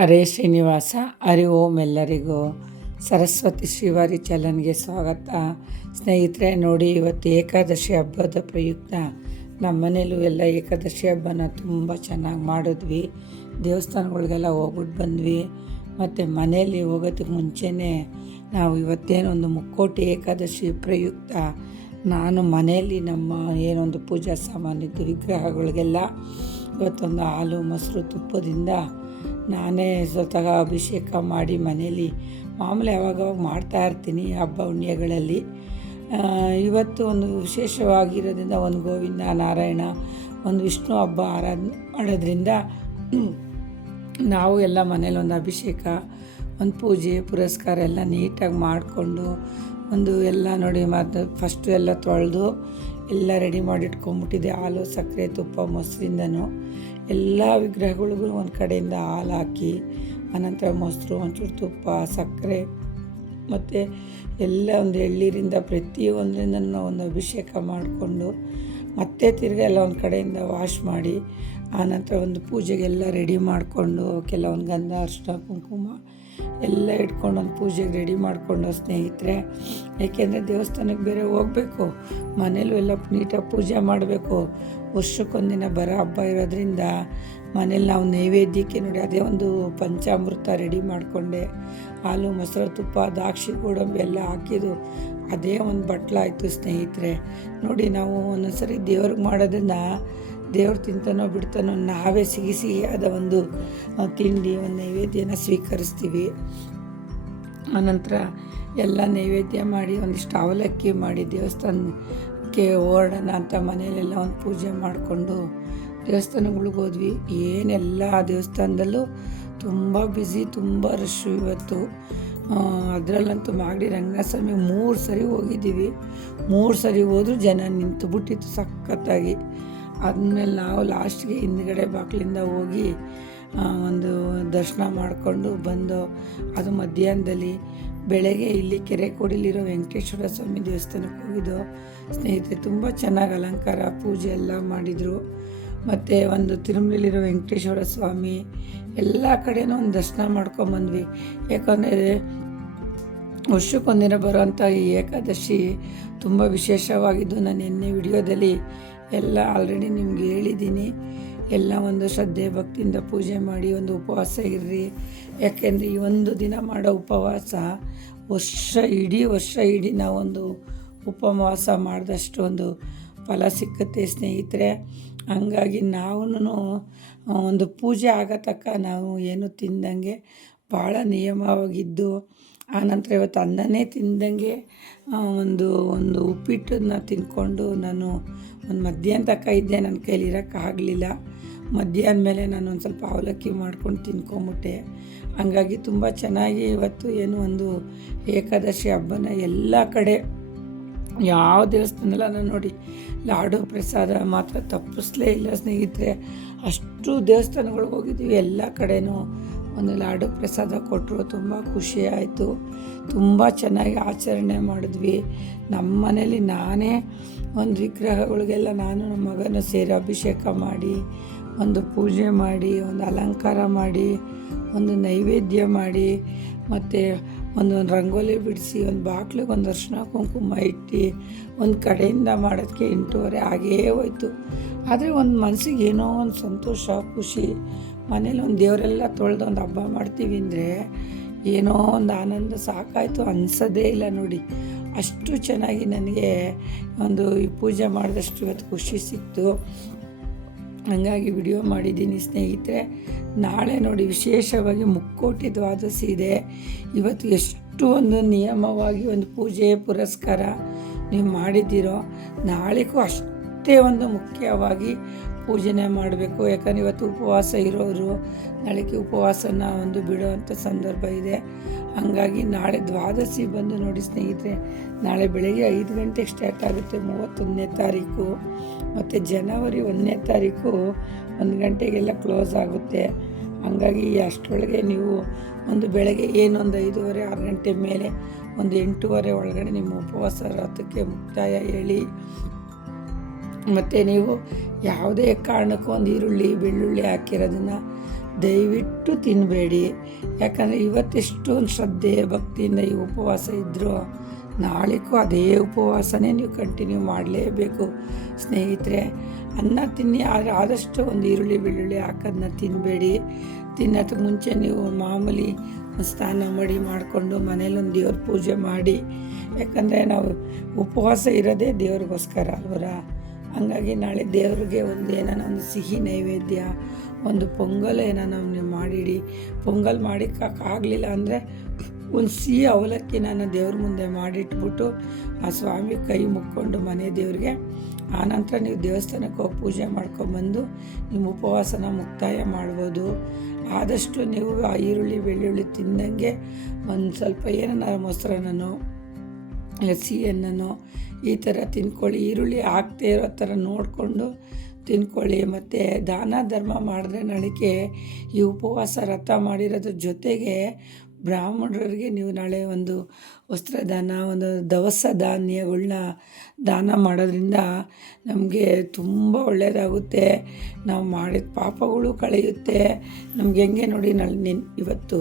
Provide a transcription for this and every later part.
ಹರೇ ಶ್ರೀನಿವಾಸ. ಹರಿ ಓಂ. ಎಲ್ಲರಿಗೂ ಸರಸ್ವತಿ ಶ್ರೀವಾರಿ ಚಾನಲ್ಗೆ ಸ್ವಾಗತ. ಸ್ನೇಹಿತರೆ ನೋಡಿ, ಇವತ್ತು ಏಕಾದಶಿ ಹಬ್ಬದ ಪ್ರಯುಕ್ತ ನಮ್ಮ ಮನೇಲೂ ಎಲ್ಲ ಏಕಾದಶಿ ಹಬ್ಬನ ತುಂಬ ಚೆನ್ನಾಗಿ ಮಾಡಿದ್ವಿ. ದೇವಸ್ಥಾನಗಳಿಗೆಲ್ಲ ಹೋಗ್ಬಿಟ್ಟು ಬಂದ್ವಿ. ಮತ್ತು ಮನೆಯಲ್ಲಿ ಹೋಗೋದಕ್ಕೆ ಮುಂಚೆನೇ ನಾವು ಇವತ್ತೇನೊಂದು ಮುಕ್ಕೋಟಿ ಏಕಾದಶಿ ಪ್ರಯುಕ್ತ ನಾನು ಮನೆಯಲ್ಲಿ ನಮ್ಮ ಏನೊಂದು ಪೂಜಾ ಸಾಮಾನಿದ್ದು ವಿಗ್ರಹಗಳಿಗೆಲ್ಲ ಇವತ್ತೊಂದು ಹಾಲು ಮೊಸರು ತುಪ್ಪದಿಂದ ನಾನೇ ಸ್ವತಃ ಅಭಿಷೇಕ ಮಾಡಿ ಮನೇಲಿ ಮಾಮೂಲಿ ಯಾವಾಗವಾಗ ಮಾಡ್ತಾಯಿರ್ತೀನಿ ಹಬ್ಬ ಹುಣ್ಣಿಮೆಗಳಲ್ಲಿ. ಇವತ್ತು ಒಂದು ವಿಶೇಷವಾಗಿರೋದ್ರಿಂದ ಒಂದು ಗೋವಿಂದ ನಾರಾಯಣ ಒಂದು ವಿಷ್ಣು ಹಬ್ಬ ಆರಾಧನೆ ಮಾಡೋದ್ರಿಂದ ನಾವು ಎಲ್ಲ ಮನೇಲಿ ಒಂದು ಅಭಿಷೇಕ ಒಂದು ಪೂಜೆ ಪುರಸ್ಕಾರ ಎಲ್ಲ ನೀಟಾಗಿ ಮಾಡಿಕೊಂಡು ಒಂದು ಎಲ್ಲ ನೋಡಿ ಮತ್ತು ಫಸ್ಟು ಎಲ್ಲ ತೊಳೆದು ಎಲ್ಲ ರೆಡಿ ಮಾಡಿ ಇಟ್ಕೊಂಡ್ಬಿಟ್ಟಿದ್ದೆ. ಹಾಲು ಸಕ್ಕರೆ ತುಪ್ಪ ಮೊಸರಿಂದನೂ ಎಲ್ಲ ವಿಗ್ರಹಗಳಿಗೂ ಒಂದು ಕಡೆಯಿಂದ ಹಾಲು ಹಾಕಿ ಅನಂತರ ಮೊಸರು ಒಂಚೂರು ತುಪ್ಪ ಸಕ್ಕರೆ ಮತ್ತು ಎಲ್ಲ ಒಂದು ಎಳ್ಳೀರಿಂದ ಪ್ರತಿಯೊಂದರಿಂದ ಒಂದು ಅಭಿಷೇಕ ಮಾಡಿಕೊಂಡು ಮತ್ತೆ ತಿರ್ಗಿ ಎಲ್ಲ ಒಂದು ಕಡೆಯಿಂದ ವಾಶ್ ಮಾಡಿ ಆನಂತರ ಒಂದು ಪೂಜೆಗೆಲ್ಲ ರೆಡಿ ಮಾಡಿಕೊಂಡು ಕೆಲವೊಂದು ಗಂಧ ಅರಿಶಿನ ಕುಂಕುಮ ಎಲ್ಲ ಇಟ್ಕೊಂಡು ಒಂದು ಪೂಜೆಗೆ ರೆಡಿ ಮಾಡಿಕೊಂಡು ಸ್ನೇಹಿತರೆ, ಏಕೆಂದರೆ ದೇವಸ್ಥಾನಕ್ಕೆ ಬೇರೆ ಹೋಗಬೇಕು, ಮನೇಲೂ ಎಲ್ಲ ನೀಟಾಗಿ ಪೂಜೆ ಮಾಡಬೇಕು. ವರ್ಷಕ್ಕೊಂದಿನ ಬರೋ ಹಬ್ಬ ಇರೋದ್ರಿಂದ ಮನೇಲಿ ನಾವು ನೈವೇದ್ಯಕ್ಕೆ ನೋಡಿ ಅದೇ ಒಂದು ಪಂಚಾಮೃತ ರೆಡಿ ಮಾಡಿಕೊಂಡೆ. ಹಾಲು ಮೊಸರು ತುಪ್ಪ ದ್ರಾಕ್ಷಿ ಗೋಡಂಬಿ ಎಲ್ಲ ಹಾಕಿದ್ದು ಅದೇ ಒಂದು ಬಟ್ಲಾಯಿತು ಸ್ನೇಹಿತರೆ. ನೋಡಿ, ನಾವು ಒಂದೊಂದ್ಸರಿ ದೇವ್ರಿಗೆ ಮಾಡೋದನ್ನು ದೇವ್ರು ತಿಂತಾನೋ ಬಿಡ್ತಾನೋ ನಾವೇ ಸಿಹಿಯಾದ ಒಂದು ತಿಂಡಿ ಒಂದು ನೈವೇದ್ಯನ ಸ್ವೀಕರಿಸ್ತೀವಿ. ಆನಂತರ ಎಲ್ಲ ನೈವೇದ್ಯ ಮಾಡಿ ಒಂದಿಷ್ಟು ಅವಲಕ್ಕಿ ಮಾಡಿ ದೇವಸ್ಥಾನಕ್ಕೆ ಹೊರಡೋಣ ಅಂತ ಮನೆಯಲ್ಲೆಲ್ಲ ಒಂದು ಪೂಜೆ ಮಾಡಿಕೊಂಡು ದೇವಸ್ಥಾನಗಳಿಗೆ ಹೋದ್ವಿ. ಏನೆಲ್ಲ ದೇವಸ್ಥಾನದಲ್ಲೂ ತುಂಬ ಬ್ಯುಸಿ, ತುಂಬ ರಶ್ಶು ಇವತ್ತು. ಅದರಲ್ಲಂತೂ ಮಾಗಡಿ ರಂಗನಾಥಸ್ವಾಮಿ 3 ಸರಿ ಹೋಗಿದ್ದೀವಿ. 3 ಸರಿ ಹೋದರೂ ಜನ ನಿಂತು ಬಿಟ್ಟಿತ್ತು ಸಖತ್ತಾಗಿ. ಆದಮೇಲೆ ನಾವು ಲಾಸ್ಟ್ಗೆ ಹಿಂದ್ಗಡೆ ಬಾಗಿಲಿಂದ ಹೋಗಿ ಒಂದು ದರ್ಶನ ಮಾಡಿಕೊಂಡು ಬಂದು ಅದು ಮಧ್ಯಾಹ್ನದಲ್ಲಿ. ಬೆಳಗ್ಗೆ ಇಲ್ಲಿ ಕೆರೆಕೋಡಿಲಿರೋ ವೆಂಕಟೇಶ್ವರ ಸ್ವಾಮಿ ದೇವಸ್ಥಾನಕ್ಕೆ ಹೋಗಿದ್ದು ಸ್ನೇಹಿತರೆ. ತುಂಬ ಚೆನ್ನಾಗಿ ಅಲಂಕಾರ ಪೂಜೆ ಎಲ್ಲ ಮಾಡಿದರು. ಮತ್ತು ಒಂದು ತಿರುಮಲೆಯಲ್ಲಿರೋ ವೆಂಕಟೇಶ್ವರ ಸ್ವಾಮಿ ಎಲ್ಲ ಕಡೆಯೂ ಒಂದು ದರ್ಶನ ಮಾಡ್ಕೊಂಬಂದ್ವಿ. ಯಾಕಂದರೆ ವರ್ಷಕ್ಕೊಂದಿನ ಬರೋವಂಥ ಈ ಏಕಾದಶಿ ತುಂಬ ವಿಶೇಷವಾಗಿದ್ದು ನಾನು ನಿನ್ನೆ ವಿಡಿಯೋದಲ್ಲಿ ಎಲ್ಲ ಆಲ್ರೆಡಿ ನಿಮ್ಗೆ ಹೇಳಿದ್ದೀನಿ. ಎಲ್ಲ ಒಂದು ಶ್ರದ್ಧೆ ಭಕ್ತಿಯಿಂದ ಪೂಜೆ ಮಾಡಿ ಒಂದು ಉಪವಾಸ ಇರ್ರಿ. ಯಾಕೆಂದರೆ ಈ ಒಂದು ದಿನ ಮಾಡೋ ಉಪವಾಸ ವರ್ಷ ಇಡೀ ನಾವೊಂದು ಉಪವಾಸ ಮಾಡಿದಷ್ಟು ಒಂದು ಫಲ ಸಿಕ್ಕುತ್ತೆ ಸ್ನೇಹಿತರೆ. ಹಂಗಾಗಿ ನಾವು ಒಂದು ಪೂಜೆ ಆಗೋ ತನಕ ನಾವು ಏನು ತಿಂದಂಗೆ ಭಾಳ ನಿಯಮವಾಗಿದ್ದು, ಆನಂತರ ಇವತ್ತು ಅನ್ನನೇ ತಿಂದಂಗೆ ಒಂದು ಉಪ್ಪಿಟ್ಟನ್ನ ತಿಂದ್ಕೊಂಡು ನಾನು ಒಂದು ಮಧ್ಯಾಹ್ನ ತನಕ ಇದ್ದೆ. ನನ್ನ ಕೈಲಿ ಇರೋಕ್ಕಾಗಲಿಲ್ಲ. ಮಧ್ಯಾಹ್ನ ಮೇಲೆ ನಾನು ಒಂದು ಸ್ವಲ್ಪ ಅವಲಕ್ಕಿ ಮಾಡ್ಕೊಂಡು ತಿನ್ಕೊಂಬಿಟ್ಟೆ. ಹಂಗಾಗಿ ತುಂಬ ಚೆನ್ನಾಗಿ ಇವತ್ತು ಏನು ಒಂದು ಏಕಾದಶಿ ಹಬ್ಬನ ಎಲ್ಲ ಕಡೆ ಯಾವ ದೇವಸ್ಥಾನದಲ್ಲ ನಾನು ನೋಡಿ ಲಾಡು ಪ್ರಸಾದ ಮಾತ್ರ ತಪ್ಪಿಸ್ಲೇ ಇಲ್ಲ ಸ್ನೇಹಿತರೆ. ಅಷ್ಟು ದೇವಸ್ಥಾನಗಳಿಗೆ ಹೋಗಿದ್ದೀವಿ, ಎಲ್ಲ ಕಡೆನೂ ಒಂದು ಲಾಡು ಪ್ರಸಾದ ಕೊಟ್ಟರು. ತುಂಬ ಖುಷಿ ಆಯಿತು. ತುಂಬ ಚೆನ್ನಾಗಿ ಆಚರಣೆ ಮಾಡಿದ್ವಿ. ನಮ್ಮ ಮನೇಲಿ ನಾನೇ ಒಂದು ವಿಗ್ರಹಗಳಿಗೆಲ್ಲ ನಾನು ನಮ್ಮ ಮಗನ ಸೇರಿ ಅಭಿಷೇಕ ಮಾಡಿ ಒಂದು ಪೂಜೆ ಮಾಡಿ ಒಂದು ಅಲಂಕಾರ ಮಾಡಿ ಒಂದು ನೈವೇದ್ಯ ಮಾಡಿ ಮತ್ತು ಒಂದು ರಂಗೋಲಿ ಬಿಡಿಸಿ ಒಂದು ಬಾಗಿಲಿಗೆ ಒಂದು ಅರಿಶಿನ ಕುಂಕುಮ ಇಟ್ಟು ಒಂದು ಕಡೆಯಿಂದ ಮಾಡೋದಕ್ಕೆ 8:30 ಆಗೇ ಹೋಯ್ತು. ಆದರೆ ಒಂದು ಮನಸ್ಸಿಗೆ ಏನೋ ಒಂದು ಸಂತೋಷ ಖುಷಿ. ಮನೇಲಿ ಒಂದು ದೇವರೆಲ್ಲ ತೊಳೆದು ಒಂದು ಹಬ್ಬ ಮಾಡ್ತೀವಿ ಅಂದರೆ ಏನೋ ಒಂದು ಆನಂದ ಸಾಕಾಯಿತು ಅನಿಸೋದೇ ಇಲ್ಲ ನೋಡಿ. ಅಷ್ಟು ಚೆನ್ನಾಗಿ ನನಗೆ ಒಂದು ಈ ಪೂಜೆ ಮಾಡಿದಷ್ಟು ಇವತ್ತು ಖುಷಿ ಸಿಕ್ತು. ಹಾಗಾಗಿ ವಿಡಿಯೋ ಮಾಡಿದ್ದೀನಿ ಸ್ನೇಹಿತರೆ. ನಾಳೆ ನೋಡಿ ವಿಶೇಷವಾಗಿ ಮುಕ್ಕೋಟಿ ದ್ವಾದಶಿ ಇದೆ. ಇವತ್ತು ಎಷ್ಟು ಒಂದು ನಿಯಮವಾಗಿ ಒಂದು ಪೂಜೆ ಪುರಸ್ಕಾರ ನೀವು ಮಾಡಿದ್ದೀರೋ ನಾಳೆಗೂ ಅಷ್ಟೇ ಒಂದು ಮುಖ್ಯವಾಗಿ ಪೂಜೆನೇ ಮಾಡಬೇಕು. ಯಾಕಂದರೆ ಇವತ್ತು ಉಪವಾಸ ಇರೋರು ನಾಳೆಗೆ ಉಪವಾಸನ ಒಂದು ಬಿಡುವಂಥ ಸಂದರ್ಭ ಇದೆ. ಹಾಗಾಗಿ ನಾಳೆ ದ್ವಾದಶಿ ಬಂದು ನೋಡಿ ಸ್ನೇಹಿತರೆ, ನಾಳೆ ಬೆಳಗ್ಗೆ 5 ಗಂಟೆಗೆ ಸ್ಟಾರ್ಟ್ ಆಗುತ್ತೆ 31ನೇ ತಾರೀಕು. ಮತ್ತು ಜನವರಿ 1ನೇ ತಾರೀಕು 1 ಗಂಟೆಗೆಲ್ಲ ಕ್ಲೋಸ್ ಆಗುತ್ತೆ. ಹಾಗಾಗಿ ಅಷ್ಟರೊಳಗೆ ನೀವು ಒಂದು ಬೆಳಗ್ಗೆ ಏನೊಂದು 5:30 6 ಗಂಟೆ ಮೇಲೆ ಒಂದು 8:30 ಒಳಗಡೆ ನಿಮ್ಮ ಉಪವಾಸ ವ್ರತಕ್ಕೆ ಮುಕ್ತಾಯ ಹೇಳಿ. ಮತ್ತು ನೀವು ಯಾವುದೇ ಕಾರಣಕ್ಕೂ ಒಂದು ಈರುಳ್ಳಿ ಬೆಳ್ಳುಳ್ಳಿ ಹಾಕಿರೋದನ್ನು ದಯವಿಟ್ಟು ತಿನ್ನಬೇಡಿ. ಯಾಕಂದರೆ ಇವತ್ತೆಷ್ಟೊಂದು ಶ್ರದ್ಧೆ ಭಕ್ತಿಯಿಂದ ಈ ಉಪವಾಸ ಇದ್ದರೂ ನಾಳೆಗೂ ಅದೇ ಉಪವಾಸನೇ ನೀವು ಕಂಟಿನ್ಯೂ ಮಾಡಲೇಬೇಕು ಸ್ನೇಹಿತರೆ. ಅನ್ನ ತಿನ್ನಿ, ಆದರೆ ಆದಷ್ಟು ಒಂದು ಈರುಳ್ಳಿ ಬೆಳ್ಳುಳ್ಳಿ ಹಾಕೋದನ್ನ ತಿನ್ನಬೇಡಿ. ತಿನ್ನೋದಕ್ಕೆ ಮುಂಚೆ ನೀವು ಮಾಮೂಲಿ ಸ್ನಾನ ಮಾಡಿಕೊಂಡು ಮನೇಲೊಂದು ದೇವ್ರ ಪೂಜೆ ಮಾಡಿ. ಯಾಕಂದರೆ ನಾವು ಉಪವಾಸ ಇರೋದೇ ದೇವ್ರಿಗೋಸ್ಕರ ಅಲ್ವರ. ಹಂಗಾಗಿ ನಾಳೆ ದೇವ್ರಿಗೆ ಒಂದು ಸಿಹಿ ನೈವೇದ್ಯ, ಒಂದು ಪೊಂಗಲ್ ನೀವು ಮಾಡಿಡಿ. ಪೊಂಗಲ್ ಆಗಲಿಲ್ಲ ಅಂದರೆ ಒಂದು ಸಿಹಿ ಅವಲಕ್ಕಿ ದೇವ್ರ ಮುಂದೆ ಮಾಡಿಟ್ಬಿಟ್ಟು ಆ ಸ್ವಾಮಿ ಕೈ ಮುಕ್ಕೊಂಡು ಮನೆ ದೇವ್ರಿಗೆ, ಆನಂತರ ನೀವು ದೇವಸ್ಥಾನಕ್ಕೆ ಹೋಗಿ ಪೂಜೆ ಮಾಡ್ಕೊಂಬಂದು ನಿಮ್ಮ ಉಪವಾಸನ ಮುಕ್ತಾಯ ಮಾಡ್ಬೋದು. ಆದಷ್ಟು ನೀವು ಆ ಈರುಳ್ಳಿ ಬೆಳ್ಳುಳ್ಳಿ ತಿಂದಂಗೆ ಒಂದು ಸ್ವಲ್ಪ ಮೊಸರನ್ನೋ ಸಿಹಿಯನ್ನೋ ಈ ಥರ ತಿನ್ಕೊಳ್ಳಿ. ಈರುಳ್ಳಿ ಹಾಕ್ದೇ ಇರೋ ಥರ ನೋಡಿಕೊಂಡು ತಿನ್ಕೊಳ್ಳಿ. ಮತ್ತು ದಾನ ಧರ್ಮ ಮಾಡಿದ್ರೆ ನಾಳೆಗೆ ಈ ಉಪವಾಸ ವ್ರತ ಮಾಡಿರೋದ್ರ ಜೊತೆಗೆ ಬ್ರಾಹ್ಮಣರಿಗೆ ನೀವು ನಾಳೆ ಒಂದು ವಸ್ತ್ರದಾನ, ಒಂದು ದವಸ ಧಾನ್ಯಗಳನ್ನ ದಾನ ಮಾಡೋದ್ರಿಂದ ನಮಗೆ ತುಂಬ ಒಳ್ಳೆಯದಾಗುತ್ತೆ. ನಾವು ಮಾಡಿದ ಪಾಪಗಳು ಕಳೆಯುತ್ತೆ. ನಮ್ಗೆ ಹೆಂಗೆ ನೋಡಿ, ಇವತ್ತು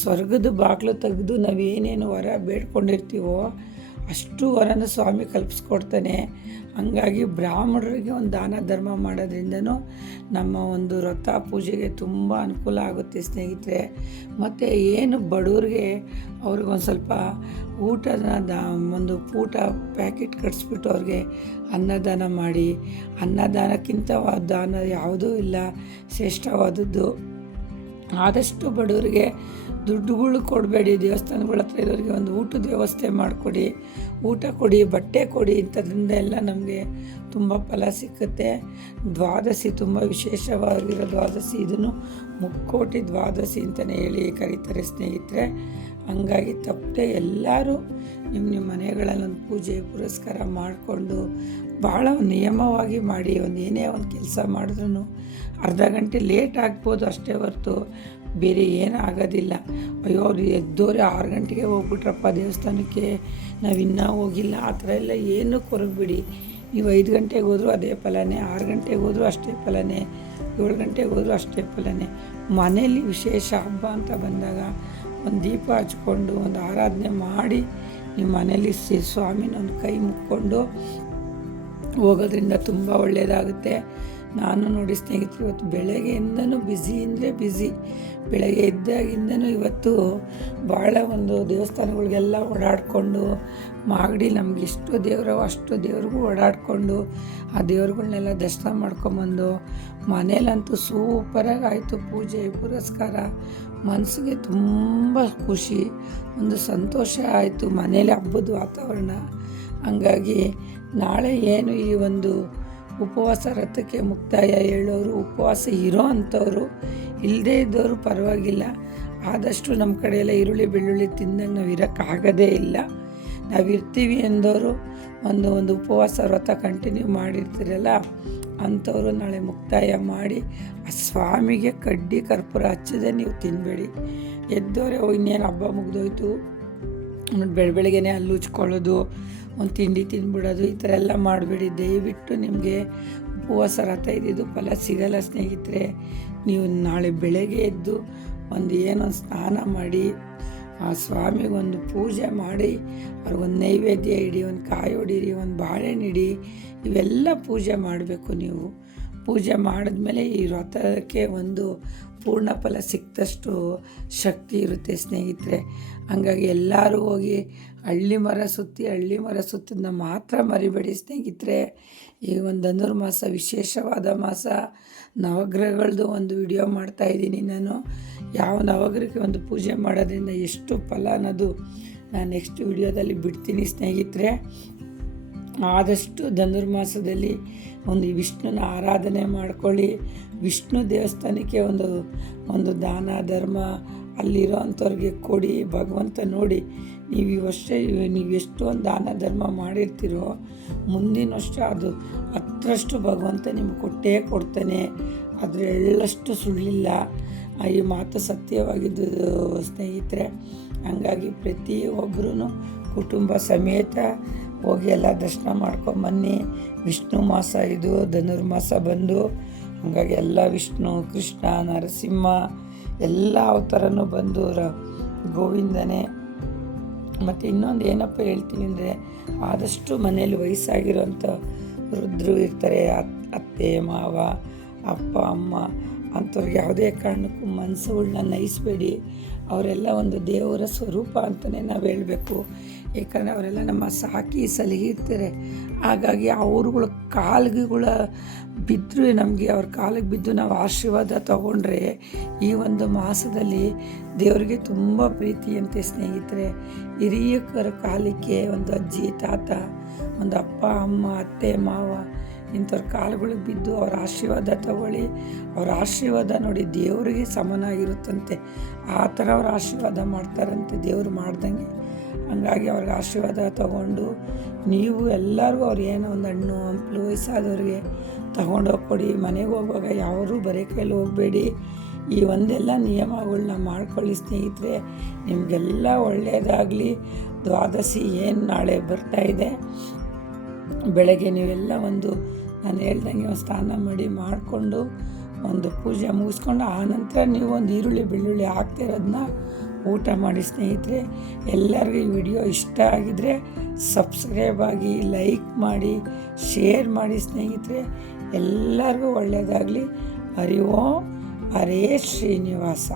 ಸ್ವರ್ಗದ ಬಾಗಿಲು ತೆಗೆದು ನಾವೇನೇನು ವರ ಬೇಡ್ಕೊಂಡಿರ್ತೀವೋ ಅಷ್ಟು ವರನ ಸ್ವಾಮಿ ಕಲ್ಪಿಸ್ಕೊಡ್ತಾನೆ. ಹಂಗಾಗಿ ಬ್ರಾಹ್ಮಣರಿಗೆ ಒಂದು ದಾನ ಧರ್ಮ ಮಾಡೋದ್ರಿಂದನೂ ನಮ್ಮ ಒಂದು ವ್ರತ ಪೂಜೆಗೆ ತುಂಬ ಅನುಕೂಲ ಆಗುತ್ತೆ ಸ್ನೇಹಿತರೆ. ಮತ್ತು ಏನು ಬಡವ್ರಿಗೆ ಅವ್ರಿಗೊಂದು ಸ್ವಲ್ಪ ಊಟದ ಒಂದು ಊಟ ಪ್ಯಾಕೆಟ್ ಕಟ್ಸ್ಬಿಟ್ಟು ಅವ್ರಿಗೆ ಅನ್ನದಾನ ಮಾಡಿ. ಅನ್ನದಾನಕ್ಕಿಂತ ದಾನ ಯಾವುದೂ ಇಲ್ಲ, ಶ್ರೇಷ್ಠವಾದದ್ದು. ಆದಷ್ಟು ಬಡವರಿಗೆ ದುಡ್ಡುಗಳು ಕೊಡಬೇಡಿ. ದೇವಸ್ಥಾನಗಳ ಹತ್ರ ಇರೋರಿಗೆ ಒಂದು ಊಟದ ವ್ಯವಸ್ಥೆ ಮಾಡಿಕೊಡಿ, ಊಟ ಕೊಡಿ, ಬಟ್ಟೆ ಕೊಡಿ. ಇಂಥದ್ರಿಂದ ಎಲ್ಲ ನಮಗೆ ತುಂಬ ಫಲ ಸಿಕ್ಕುತ್ತೆ. ದ್ವಾದಶಿ ತುಂಬ ವಿಶೇಷವಾಗಿರೋ ದ್ವಾದಶಿ, ಇದನ್ನು ಮುಕ್ಕೋಟಿ ದ್ವಾದಶಿ ಅಂತಲೇ ಹೇಳಿ ಕರೀತಾರೆ ಸ್ನೇಹಿತರೆ. ಹಂಗಾಗಿ ತಪ್ಪದೆ ಎಲ್ಲರೂ ನಿಮ್ಮ ಮನೆಗಳಲ್ಲಿ ಒಂದು ಪೂಜೆ ಪುರಸ್ಕಾರ ಮಾಡಿಕೊಂಡು ಭಾಳ ನಿಯಮವಾಗಿ ಮಾಡಿ. ಏನೇ ಒಂದು ಕೆಲಸ ಮಾಡಿದ್ರೂ ಅರ್ಧ ಗಂಟೆ ಲೇಟ್ ಆಗ್ಬೋದು ಅಷ್ಟೇ ಹೊರತು ಬೇರೆ ಏನೂ ಆಗೋದಿಲ್ಲ. ಅಯ್ಯೋ ಅವ್ರು ಎದ್ದೋರೆ 6 ಗಂಟೆಗೆ ಹೋಗ್ಬಿಟ್ರಪ್ಪ ದೇವಸ್ಥಾನಕ್ಕೆ, ನಾವು ಇನ್ನೂ ಹೋಗಿಲ್ಲ, ಆ ಥರ ಎಲ್ಲ ಏನೂ ಕೊರಗಬೇಡಿ. ನೀವು 5 ಗಂಟೆಗೆ ಹೋದರೂ ಅದೇ ಫಲನೇ, 6 ಗಂಟೆಗೆ ಹೋದರೂ ಅಷ್ಟೇ ಫಲನೇ, 7 ಗಂಟೆಗೆ ಹೋದರೂ ಅಷ್ಟೇ ಫಲನೇ. ಮನೇಲಿ ವಿಶೇಷ ಹಬ್ಬ ಅಂತ ಬಂದಾಗ ಒಂದು ದೀಪ ಹಚ್ಕೊಂಡು ಒಂದು ಆರಾಧನೆ ಮಾಡಿ ನಿಮ್ಮ ಮನೇಲಿ ಸ್ವಾಮಿನ ಒಂದು ಕೈ ಮುಕ್ಕೊಂಡು ಹೋಗೋದ್ರಿಂದ ತುಂಬ ಒಳ್ಳೆಯದಾಗುತ್ತೆ. ನಾನು ನೋಡಿ ಸ್ನೇಹಿತರು, ಇವತ್ತು ಬೆಳಗ್ಗೆಯಿಂದನೂ ಬ್ಯುಸಿ ಅಂದರೆ ಬ್ಯುಸಿ. ಬೆಳಗ್ಗೆ ಇದ್ದಾಗಿಂದನೂ ಇವತ್ತು ಭಾಳ ಒಂದು ದೇವಸ್ಥಾನಗಳಿಗೆಲ್ಲ ಓಡಾಡಿಕೊಂಡು ಮಾಗಡಿ ನಮ್ಗೆ ಎಷ್ಟು ದೇವರವ ಅಷ್ಟು ದೇವ್ರಿಗೂ ಓಡಾಡಿಕೊಂಡು ಆ ದೇವ್ರುಗಳ್ನೆಲ್ಲ ದರ್ಶನ ಮಾಡ್ಕೊಂಬಂದು ಮನೇಲಂತೂ ಸೂಪರಾಗಿ ಆಯಿತು. ಪೂಜೆ ಪುರಸ್ಕಾರ, ಮನಸ್ಸಿಗೆ ತುಂಬ ಖುಷಿ, ಒಂದು ಸಂತೋಷ ಆಯಿತು. ಮನೇಲಿ ಹಬ್ಬದ ವಾತಾವರಣ. ಹಂಗಾಗಿ ನಾಳೆ ಏನು ಈ ಒಂದು ಉಪವಾಸ ವ್ರತಕ್ಕೆ ಮುಕ್ತಾಯ ಹೇಳೋರು, ಉಪವಾಸ ಇರೋ ಅಂಥವ್ರು, ಇಲ್ಲದೇ ಇದ್ದವರು ಪರವಾಗಿಲ್ಲ. ಆದಷ್ಟು ನಮ್ಮ ಕಡೆ ಎಲ್ಲ ಈರುಳ್ಳಿ ಬೆಳ್ಳುಳ್ಳಿ ತಿಂದಂಗೆ ನಾವು ಇರೋಕ್ಕಾಗೋದೇ ಇಲ್ಲ. ನಾವು ಇರ್ತೀವಿ ಎಂದವರು ಒಂದು ಉಪವಾಸ ವ್ರತ ಕಂಟಿನ್ಯೂ ಮಾಡಿರ್ತೀರಲ್ಲ ಅಂಥವರು ನಾಳೆ ಮುಕ್ತಾಯ ಮಾಡಿ ಆ ಸ್ವಾಮಿಗೆ ಕಡ್ಡಿ ಕರ್ಪೂರ ಹಚ್ಚದೆ ನೀವು ತಿನ್ನಬೇಡಿ. ಎದ್ದವರೇ ಇನ್ನೇನು ಹಬ್ಬ ಮುಗಿದೋಯ್ತು ಬೆಳಗ್ಗೆನೇ ಹಲ್ಲು ಉಜ್ಕೊಳ್ಳೋದು, ಒಂದು ತಿಂಡಿ ತಿಂದ್ಬಿಡೋದು, ಈ ಥರ ಎಲ್ಲ ಮಾಡಬೇಡಿ. ದಯವಿಟ್ಟು ನಿಮಗೆ ಉಪವಾಸ ವ್ರತ ಇದ್ದಿದ್ದು ಫಲ ಸಿಗಲ್ಲ ಸ್ನೇಹಿತರೆ. ನೀವು ನಾಳೆ ಬೆಳಗ್ಗೆ ಎದ್ದು ಏನೊಂದು ಸ್ನಾನ ಮಾಡಿ ಆ ಸ್ವಾಮಿಗೊಂದು ಪೂಜೆ ಮಾಡಿ ಅವ್ರಿಗೊಂದು ನೈವೇದ್ಯ ಇಡಿ, ಒಂದು ಕಾಯಿ ಹೊಡೀರಿ, ಒಂದು ಬಾಳೆಹಣ್ಣು ಇಡಿ. ಇವೆಲ್ಲ ಪೂಜೆ ಮಾಡಬೇಕು. ನೀವು ಪೂಜೆ ಮಾಡಿದ್ಮೇಲೆ ಈ ವ್ರತಕ್ಕೆ ಒಂದು ಪೂರ್ಣ ಫಲ ಸಿಕ್ತಷ್ಟು ಶಕ್ತಿ ಇರುತ್ತೆ ಸ್ನೇಹಿತರೆ. ಹಂಗಾಗಿ ಎಲ್ಲರೂ ಹೋಗಿ ಹಳ್ಳಿ ಮರ ಸುತ್ತದನ್ನ ಮಾತ್ರ ಮರಿಬೇಡಿ ಸ್ನೇಹಿತರೆ. ಈ ಒಂದು ಧನುರ್ಮಾಸ ವಿಶೇಷವಾದ ಮಾಸ, ನವಗ್ರಹಗಳದ್ದು ಒಂದು ವಿಡಿಯೋ ಮಾಡ್ತಾಯಿದ್ದೀನಿ ನಾನು. ಯಾವ ನವಗ್ರಹಕ್ಕೆ ಒಂದು ಪೂಜೆ ಮಾಡೋದ್ರಿಂದ ಎಷ್ಟು ಫಲ ಅನ್ನೋದು ನಾನು ನೆಕ್ಸ್ಟ್ ವಿಡಿಯೋದಲ್ಲಿ ಬಿಡ್ತೀನಿ ಸ್ನೇಹಿತರೆ. ಆದಷ್ಟು ಧನುರ್ಮಾಸದಲ್ಲಿ ಒಂದು ವಿಷ್ಣುನ ಆರಾಧನೆ ಮಾಡ್ಕೊಳ್ಳಿ. ವಿಷ್ಣು ದೇವಸ್ಥಾನಕ್ಕೆ ಒಂದು ದಾನ ಧರ್ಮ ಅಲ್ಲಿರೋ ಅಂಥವ್ರಿಗೆ ಕೊಡಿ. ಭಗವಂತ ನೋಡಿ, ನೀವು ಎಷ್ಟೊಂದು ದಾನ ಧರ್ಮ ಮಾಡಿರ್ತೀರೋ ಮುಂದಿನ ವರ್ಷ ಅದು 10ರಷ್ಟು ಭಗವಂತ ನಿಮ್ಗೆ ಕೊಟ್ಟೇ ಕೊಡ್ತಾನೆ. ಆದರೆ ಎಳ್ಳಷ್ಟು ಸುಳ್ಳಿಲ್ಲ. ಈ ಮಾತು ಸತ್ಯವಾಗಿದ್ದು ಸ್ನೇಹಿತರೆ. ಹಂಗಾಗಿ ಪ್ರತಿಯೊಬ್ಬರೂ ಕುಟುಂಬ ಸಮೇತ ಹೋಗಿ ಎಲ್ಲ ದರ್ಶನ ಮಾಡ್ಕೊಂಬನ್ನಿ. ವಿಷ್ಣು ಮಾಸ ಇದು ಧನುರ್ಮಾಸ ಬಂದು ಹಾಗಾಗಿ ಎಲ್ಲ ವಿಷ್ಣು, ಕೃಷ್ಣ, ನರಸಿಂಹ ಎಲ್ಲ ಅವತಾರನೂ ಬಂದು ಗೋವಿಂದನೇ. ಮತ್ತು ಇನ್ನೊಂದು ಏನಪ್ಪ ಹೇಳ್ತೀನಿ ಅಂದರೆ, ಆದಷ್ಟು ಮನೇಲಿ ವಯಸ್ಸಾಗಿರೋಂಥ ವೃದ್ಧರು ಇರ್ತಾರೆ, ಅತ್ತೆ ಮಾವ ಅಪ್ಪ ಅಮ್ಮ ಅಂಥವ್ರಿಗೆ ಯಾವುದೇ ಕಾರಣಕ್ಕೂ ಮನಸ್ಸುಗಳನ್ನ ನಯಿಸಬೇಡಿ. ಅವರೆಲ್ಲ ಒಂದು ದೇವರ ಸ್ವರೂಪ ಅಂತಲೇ ನಾವು ಹೇಳಬೇಕು. ಏಕೆಂದರೆ ಅವರೆಲ್ಲ ನಮ್ಮ ಸಾಕಿ ಸಲಹಿರ್ತಾರೆ. ಹಾಗಾಗಿ ಅವ್ರುಗಳ ಕಾಲಿಗೆಗಳ ಬಿದ್ದರೂ ನಮಗೆ ಅವ್ರ ಕಾಲಿಗೆ ಬಿದ್ದು ನಾವು ಆಶೀರ್ವಾದ ತಗೊಂಡ್ರೆ ಈ ಒಂದು ಮಾಸದಲ್ಲಿ ದೇವರಿಗೆ ತುಂಬ ಪ್ರೀತಿಯಂತೆ ಸ್ನೇಹಿತರೆ. ಹಿರಿಯಕರ ಕಾಲಿಗೆ ಒಂದು ಅಜ್ಜಿ ತಾತ, ಒಂದು ಅಪ್ಪ ಅಮ್ಮ ಅತ್ತೆ ಮಾವ ಇಂಥವ್ರ ಕಾಲುಗಳಿಗೆ ಬಿದ್ದು ಅವ್ರ ಆಶೀರ್ವಾದ ತಗೊಳ್ಳಿ. ಅವ್ರ ಆಶೀರ್ವಾದ ನೋಡಿ ದೇವರಿಗೆ ಸಮನಾಗಿರುತ್ತಂತೆ. ಆ ಥರ ಅವ್ರ ಆಶೀರ್ವಾದ ಮಾಡ್ತಾರಂತೆ ದೇವರು ಮಾಡ್ದಂಗೆ. ಹಂಗಾಗಿ ಅವ್ರಿಗೆ ಆಶೀರ್ವಾದ ತಗೊಂಡು ನೀವು ಎಲ್ಲರಿಗೂ ಅವ್ರು ಏನೋ ಒಂದು ಹಣ್ಣು ಹಂಪಲು ವಯಸ್ಸಾದವ್ರಿಗೆ ತಗೊಂಡೋಗಿ ಕೊಡಿ. ಮನೆಗೆ ಹೋಗುವಾಗ ಯಾರೂ ಬರೀ ಕೈಲಿ ಹೋಗಬೇಡಿ. ಈ ಒಂದೆಲ್ಲ ನಿಯಮಗಳನ್ನ ಮಾಡ್ಕೊಳ್ಳಿ ಸ್ನೇಹಿತರೆ. ನಿಮಗೆಲ್ಲ ಒಳ್ಳೆಯದಾಗಲಿ. ದ್ವಾದಶಿ ಏನು ನಾಳೆ ಬರ್ತಾಯಿದೆ. ಬೆಳಗ್ಗೆ ನೀವೆಲ್ಲ ನಾನು ಹೇಳ್ದಂಗೆ ಸ್ನಾನ ಮಾಡಿಕೊಂಡು ಒಂದು ಪೂಜೆ ಮುಗಿಸ್ಕೊಂಡು ಆನಂತರ ನೀವು ಒಂದು ಈರುಳ್ಳಿ ಬೆಳ್ಳುಳ್ಳಿ ಹಾಕ್ತಿರೋದನ್ನ ಊಟ ಮಾಡಿ ಸ್ನೇಹಿತರೆ. ಎಲ್ಲರಿಗೂ ಈ ವಿಡಿಯೋ ಇಷ್ಟ ಆಗಿದರೆ ಸಬ್ಸ್ಕ್ರೈಬ್ ಆಗಿ, ಲೈಕ್ ಮಾಡಿ, ಶೇರ್ ಮಾಡಿ ಸ್ನೇಹಿತರೆ. ಎಲ್ಲರಿಗೂ ಒಳ್ಳೆಯದಾಗಲಿ. ಹರಿ ಓಂ. ಹರೇ ಶ್ರೀನಿವಾಸ.